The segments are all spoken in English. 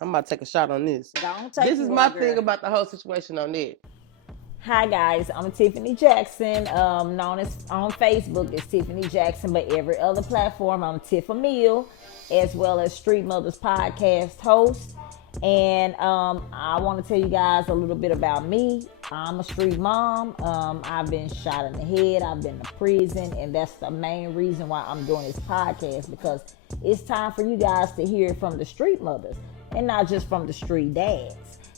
I'm about to take a shot on this. Don't take This you is my one, thing girl. about the whole situation on that. Hi guys, I'm Tiffany Jackson, known as on Facebook as Tiffany Jackson, but every other platform I'm Tiff Emile, as well as Street Mothers podcast host. And I want to tell you guys a little bit about me. I'm a street mom. I've been shot in the head. I've been to prison, and that's the main reason why I'm doing this podcast, because it's time for you guys to hear it from the street mothers and not just from the street dads.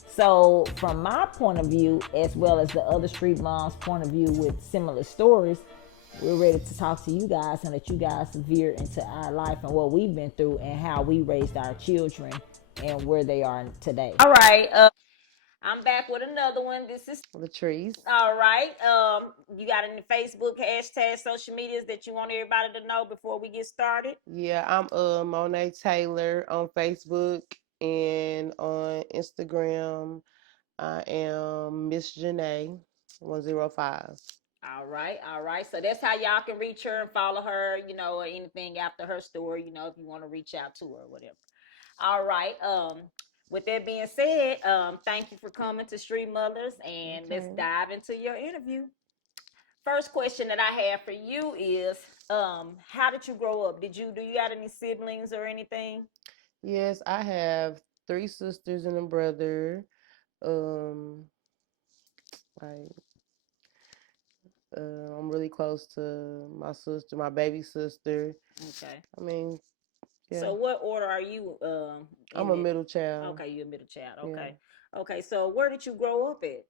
So, from my point of view, as well as the other street moms' point of view with similar stories, we're ready to talk to you guys and let you guys veer into our life and what we've been through and how we raised our children and where they are today. All right, I'm back with another one. This is The trees. all right. You got any Facebook hashtag social medias that you want everybody to know before we get started? Yeah, I'm Monet Taylor on Facebook and on Instagram. I am Miss Janae 105. All right, all right. So that's how y'all can reach her and follow her, or anything after her story, if you want to reach out to her or whatever. All right. With that being said, thank you for coming to Street Mothers, and let's Okay. dive into your interview. First question that I have for you is, how did you grow up? Do you got any siblings or anything? Yes, I have three sisters and a brother. Um, like I'm really close to my sister, my baby sister. Okay. I mean, yeah, So what order are you I'm in a it? middle child. Okay, you're a middle child. Yeah, Okay. Okay, so where did you grow up at?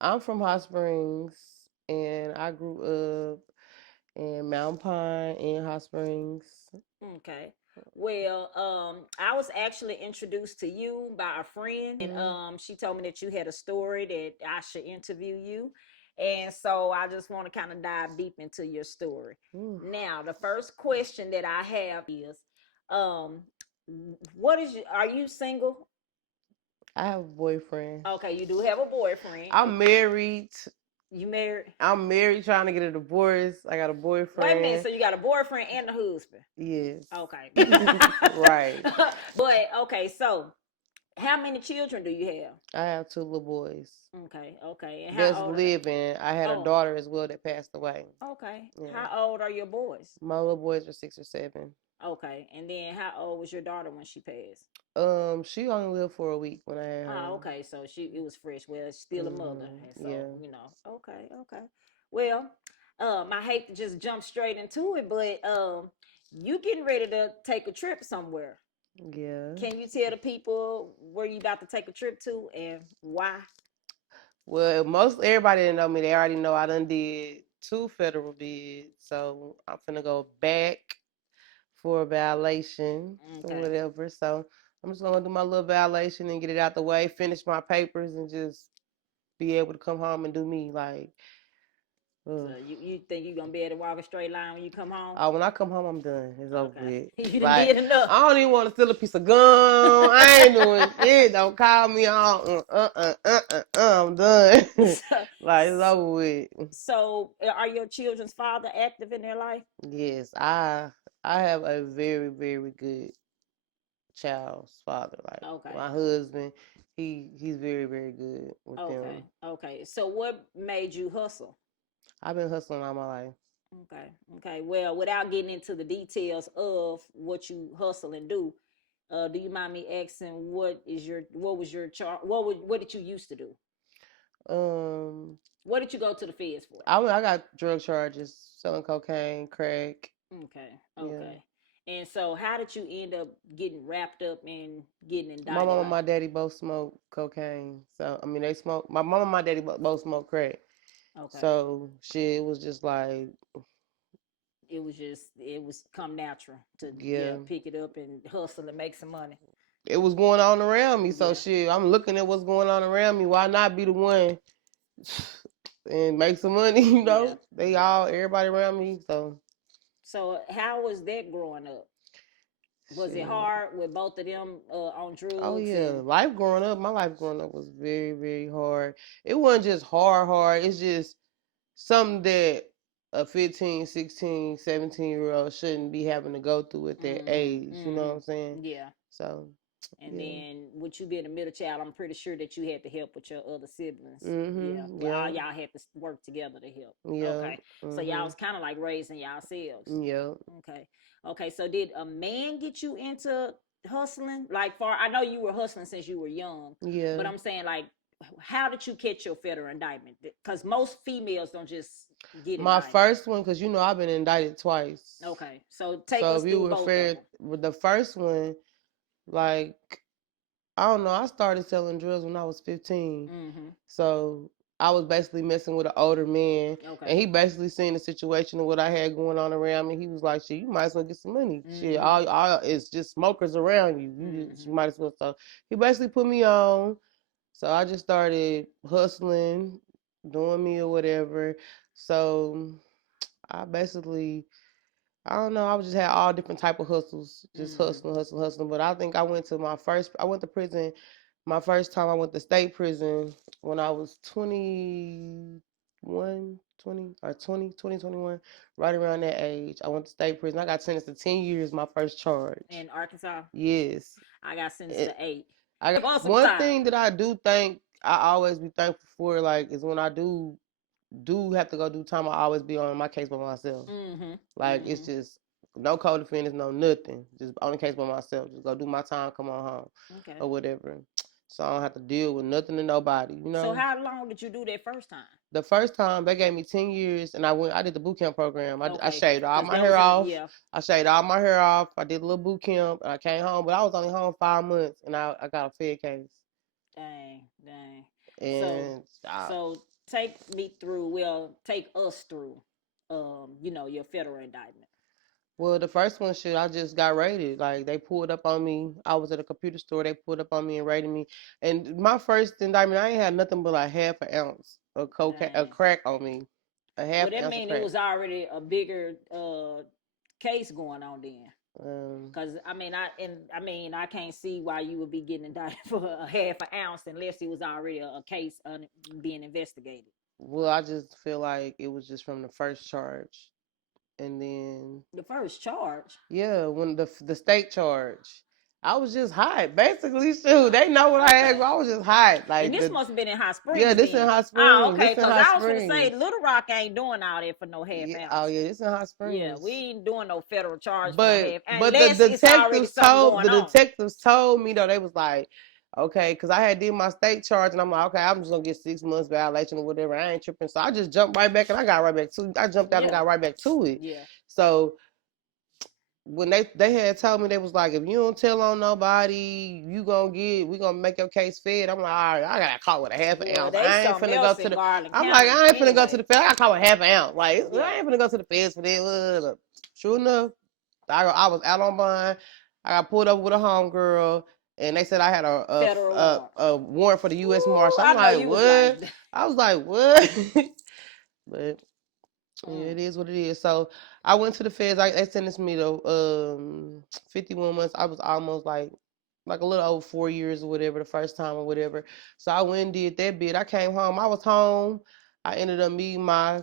I'm from Hot Springs, and I grew up in Mount Pine and Hot Springs. Okay. Well, I was actually introduced to you by a friend, and Mm, she told me that you had a story that I should interview you. And so I just want to kind of dive deep into your story. ooh. Now, the first question that I have is, um, are you single? I have a boyfriend. Okay, you do have a boyfriend. I'm married. You married? I'm married, trying to get a divorce. I got a Wait a minute. boyfriend. So you got a boyfriend and a husband? Yes. Okay. Right. But okay, so how many children do you have? I have two little boys Okay, okay. And that's how old? living. I had a Oh, daughter as well that passed away. okay. Yeah. How old are your boys? My little boys are 6 or 7. Okay. And then how old was your daughter when she passed? She only lived for a week when I had her. Oh, okay. So it was fresh. Well, it's still a mother, and so Yeah. Okay, okay. Well, I hate to just jump straight into it, but you getting ready to take a trip somewhere. Yeah. Can you tell the people where you about to take a trip to and why? Well, most everybody that know me, they already know I done did 2 federal bids. So I'm finna go back for a violation or Okay. whatever. So I'm just gonna do my little violation and get it out the way, finish my papers, and just be able to come home and do me. Like, So ugh. you think you're gonna be able to walk a straight line when you come home? When I come home, I'm done. It's over Okay. with. You done Like, did enough. I don't even want to steal a piece of gum. I ain't doing shit. Don't call me on. I'm done. So, Like, it's over with. so are your children's father active in their life? Yes, I have a very, very good child's father. Like Okay. my husband, he's very, very good with them. Okay. Okay. So what made you hustle? I've been hustling all my life. Okay. Okay. Well, without getting into the details of what you hustle and do you mind me asking what was your what did you used to do? Um, What did you go to the feds for? I got drug charges, selling cocaine, crack. Okay. Yeah. Okay. And so how did you end up getting wrapped up and getting My indicted mom and like? my daddy both smoke cocaine. So I mean, they smoke. My mom and my daddy both smoke crack. Okay. So shit, it was just like, It was come natural to, yeah, yeah, pick it up and hustle and make some money. it was going on around me. So Yeah. shit, I'm looking at what's going on around me. Why not be the one and make some money? Yeah. They Yeah. all everybody around me. So So how was that growing up? Was it shit. hard with both of them on Oh drugs yeah, and? my life growing up was very, very hard. It wasn't just hard. It's just something that a 15, 16, 17-year old shouldn't be having to go through at their Mm-hmm. age. You know what Mm-hmm. I'm saying? Yeah. So. And Yeah. then with you being a middle child, I'm pretty sure that you had to help with your other siblings. Yeah. Mhm. Well, all Yeah. y'all had to work together to help. Yeah. Okay. So y'all was Mhm. kind of like raising yourselves. Yeah. Okay. Okay. So did a man get you into hustling? Like, for I know you were hustling since you were young, but Yeah. I'm saying, like, how did you catch your federal indictment? Because most females don't just get My indicted. first one, cause I've been indicted twice. Okay. So take So us if you through were both of fair them. with the first one, like I don't know, I started selling drugs when I was 15. Mm-hmm. So I was basically messing with an older man, and Okay. he basically seen the situation of what I had going on around me. He was like, "Shit, you might as well get some money. Shit, Mm-hmm. all it's just smokers around you. You Mm-hmm. might as well." So he basically put me on. So I just started hustling, doing me or whatever. So I basically, I don't know, I just had all different type of hustles, just Mm-hmm. hustling. But I think I went to prison. My first time I went to state prison when I was 21, 20 or 21, right around that age. I went to state prison. I got sentenced to 10 years, my first charge. In Arkansas, Yes. I got sentenced to It, 8. I Awesome one time. thing that I do think I always be thankful for, like, is when I do have to go do time, I always be on my case by myself. Mm-hmm. Like it's Mm-hmm. just no co-defendants, no nothing. Just on the case by myself. Just go do my time, come on home, Okay. or whatever. So I don't have to deal with nothing and nobody. So how long did you do that first time? The first time they gave me 10 years, and I did the boot camp program. I Okay, shaved all because my that was hair in off. yeah. I shaved all my hair off. I did a little boot camp, and I came home, but I was only home 5 months, and I got a Fed case. Dang, dang. So And so take me through. Well, take us through. Your federal indictment. well, the first one, shit, I just got raided. Like they pulled up on me. I was at a computer store. They pulled up on me and raided me. And my first indictment, I ain't had nothing but like half an ounce of cocaine, a Dang. crack on me, a Well, half that ounce of mean it crack. was already a bigger case going on then. Um, Cause I can't see why you would be getting indicted for a half an ounce unless it was already a case being investigated. well, I just feel like it was just from the first charge, and then The first charge. yeah, when the state charge, I was just hot. Basically, shoot, they know what I had. Okay. I was just hot. And Like this the must have been in Hot yeah, Springs this in then. Hot Oh, Springs. okay. This in Cause Hot I was gonna say Springs. Little Rock ain't doing all that for no half Yeah. Oh ounce. yeah, this in Hot Yeah, we Springs. ain't doing no federal charge for no But half the unless it's already detectives something told going on. me though, they was like, okay, because I had did my state charge and I'm like, okay, I'm just gonna get 6 months violation or whatever. I ain't tripping. So I just jumped right back and I got right back to I jumped out and Yeah, got right back to it. yeah, So when they had told me, they was like, if you don't tell on nobody, we gonna make your case fed. I'm like, all right, I got caught with a half an yeah. ounce. They I ain't something finna go else to in the Garland I'm like, County I ain't finna go to anyway. the fed. I got caught with half an ounce. Like Yeah, I ain't finna go to the feds for this. Sure enough, I was out on bond. I got pulled up with a homegirl, and they said I had federal warrant. a warrant for the U.S. Ooh, Marshal. I'm I know like, you was like, what? I was like, what? But yeah, mm, it is what it is. So I went to the feds. They sentenced me to 51 months. I was almost like a little over 4 years or whatever the first time or whatever. So I went and did that bit. I came home. I was home. I ended up meeting my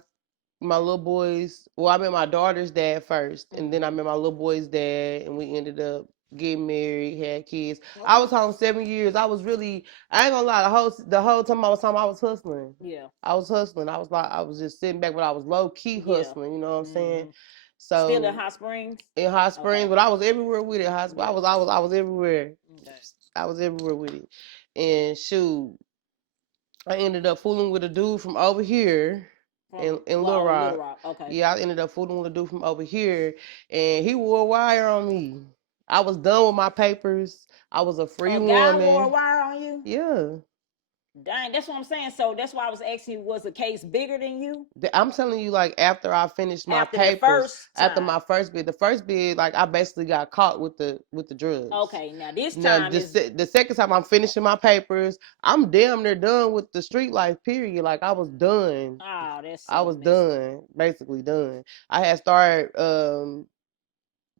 little boys. Well, I met my daughter's dad first, and then I mm-hmm. met my little boy's dad, and we ended up getting married, had kids. I Okay, was home 7 years. I ain't gonna lie, the whole time I was home, I was hustling. yeah, I was hustling. I was just sitting back, but I was low key yeah, hustling. You know what I'm saying? mm-hmm. Still in So Hot Springs. in Hot Springs, Okay, but I was everywhere with it. Hot Springs, yeah, I was everywhere. okay. I was everywhere with it, and shoot, I ended up fooling with a dude from over here From in well, Little oh, Little Rock. Rock. Okay. Yeah, I ended up fooling with a dude from over here, and he wore a wire on me. I was done with my papers. I was a free A guy wore a woman. wire on you. Yeah. Dang, that's what I'm saying. So that's why I was asking you, was the case bigger than you I'm telling you, like after I finished my after that papers, first after time? my first bid, like I basically got caught with the drugs. Okay, now this Now time is the second time I'm finishing my papers, I'm damn near done with the street life. Period. Like I was done. oh, that's I so was messed up. done, basically done. I had started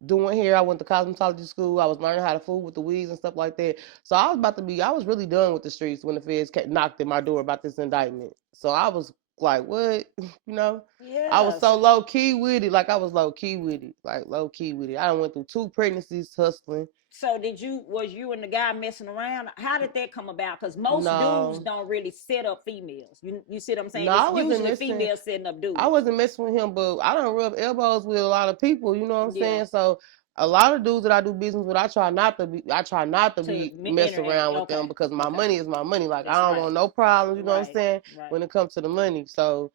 doing hair. I went to cosmetology school. I was learning how to fool with the wigs and stuff like that. So I was really done with the streets when the feds knocked at my door about this indictment. So I was like what, you know. I was Yeah. so low key with it, like I was low key with it, like low key with it. I done went through 2 pregnancies hustling. So was you and the guy messing around? How did that come about? Because most dudes No, don't really set up females. You see what I'm saying? no, It's I wasn't usually messing. females setting up I dudes wasn't messing with him, but I don't rub elbows with a lot of people. You know what I'm yeah saying? So a lot of dudes that I do business with, I try not to be. I try not to to be mess interact. around with them Okay. because my Okay. money is my money. Like That's I don't right. want no problems. You know what I'm Right. saying? Right. When it comes to the money, so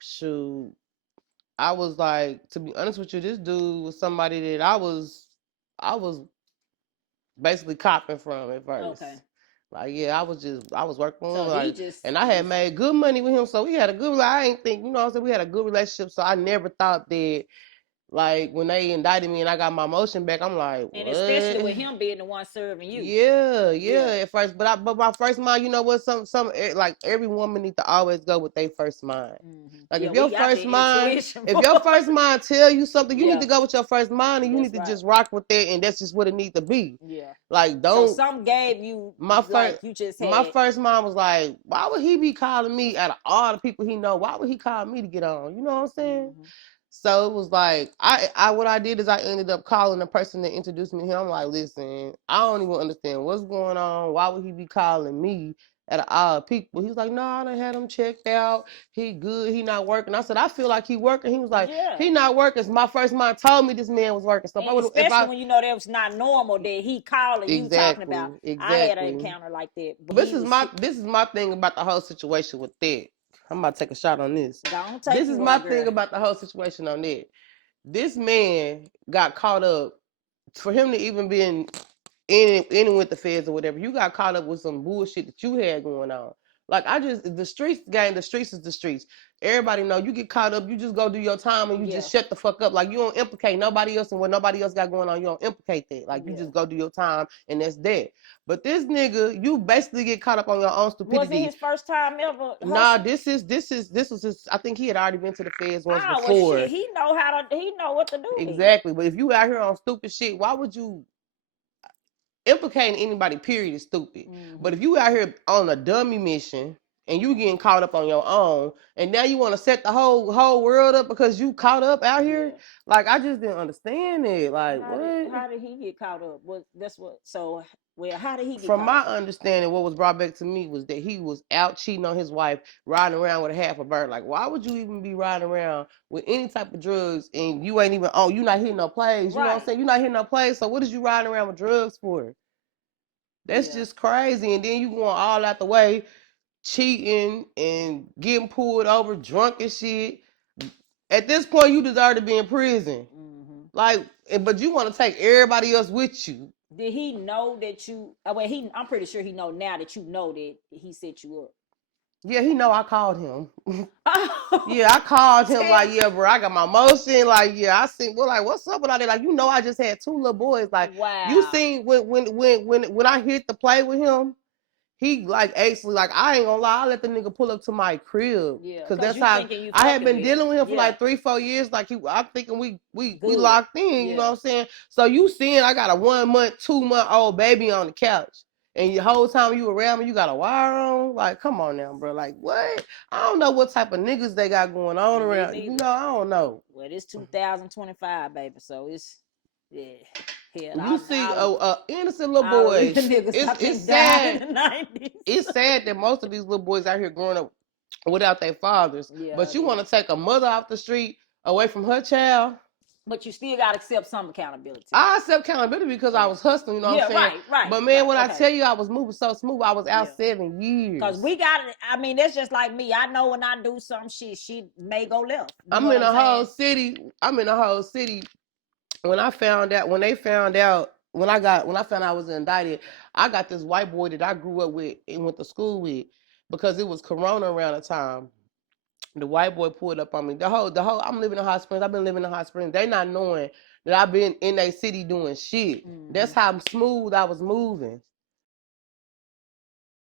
shoot, I was like, to be honest with you, this dude was somebody that I was basically copping from at first. Okay. Like, yeah, I was working with So him, he like, just and I had was, made good money with him, so we had a good. I ain't think, you know, what I'm saying, we had a good relationship. So I never thought that, like, when they indicted me and I got my motion back, I'm like, and especially what? with him being the one serving you. Yeah, Yeah. yeah. At first, but my first mind, you know what? Like every woman needs to always go with their first mind. Like Yeah, we got the intuition. if your first mind tell you something, you need Yeah, to go with your first mind, and you that's need to right. just rock with it, and that's just what it needs to be. Yeah. Like, So don't. some gave you My like first, you just my had. first mind was like, why would he be calling me out of all the people he know? Why would he call me to get on? You know what I'm saying? Mm-hmm. So it was like I what I did is I ended up calling the person that introduced me to him. I'm like, listen, I don't even understand what's going on. Why would he be calling me at all people? He's like, no, I done had him checked out. He good. He not working. I said, I feel like he working. He was like, Yeah. he not working. So my first mind told me this man was working. So if I And would, if especially I when you know that was not normal that he calling you talking about. exactly, I had an exactly. encounter like that, but This he is was my thing about the whole situation with that. I'm about to take a shot on this. gonna take This you is my one, thing girl. about the whole situation on that. This man got caught up for him to even be in with the feds or whatever. You got caught up with some bullshit that you had going on. Like the streets gang, the streets is the streets. Everybody know you get caught up, you just go do your time and you Yeah. just shut the fuck up. Like you don't implicate nobody else and what nobody else got going on, you don't implicate that. Like you Yeah. just go do your time and that's that. But this nigga, you basically get caught up on your own Was it stupidity. his first time ever Nah, hustling? this was his. I think he had already been to the feds once Ah, well, shit. before. He know what to do then. Exactly. But if you out here on stupid shit, why would you implicating anybody? Period is stupid. But Mm-hmm. if you out here on a dummy mission and you getting caught up on your own, and now you want to set the whole world up because you caught up out here, Yeah. like I just didn't understand it. Like what? How did he get caught up? What that's what so well, how did he get From caught my up? understanding, what was brought back to me was that he was out cheating on his wife, riding around with a half a bird. Like, why would you even be riding around with any type of drugs and you ain't even you not hitting no plays? You know what I'm Right. saying? You're not hitting no plays. So what is you riding around with drugs for? That's Yeah. just crazy. And then you going all out the way, cheating and getting pulled over, drunk and shit. At this point, you deserve to be in prison. Mm-hmm. Like, but you want to take everybody else with you. Did he know that you? Well, I'm pretty sure he know now that you know that he set you up. Yeah, he know I called him. Oh, Yeah, I called him tell like, yeah, bro, I got my motion. Like, yeah, I seen. Well, like, what's up with all that? Like, you know, I just had 2 little boys. Like, you wow. seen when I hit the play with him, he like actually like I ain't gonna lie, I let the nigga pull up to my crib Yeah, because cause that's you how thinking you I had fucking been with him. dealing with him for Yeah, like 3-4 years. Like I'm thinking we good. locked in. You know Yeah. what I'm saying? So you seeing I got a 1 month, 2 month old baby on the couch. And the whole time you around me, you got a wire on. Like, come on now, bro. Like, what? I don't know what type of niggas they got going on Me around. You neither. know, I don't know. Well, it's 2025, baby. So it's yeah. Hell, You see, all innocent little all of these boys. niggas I It's think died in sad. the 90s. It's sad that most of these little boys out here growing up without their fathers. Yeah, But it you want is. to take a mother off the street away from her child. But you still gotta accept some accountability. I accept accountability because I Yeah. was hustling, you know what I'm Yeah, saying? right, right, But man, right. when I Okay. tell you I was moving so smooth, I was out Yeah. 7 years. Cause we got it. I mean, that's just like me. I know when I do some shit, she may go left. You know I'm what in I'm a whole saying? city. I'm in a whole city. When they found out, when I found out I was indicted, I got this white boy that I grew up with and went to school with because it was Corona around the time. The white boy pulled up on me. The whole. I'm living in Hot Springs. I've been living in Hot Springs. They not knowing that I've been in a city doing shit. Mm-hmm. That's how smooth I was moving.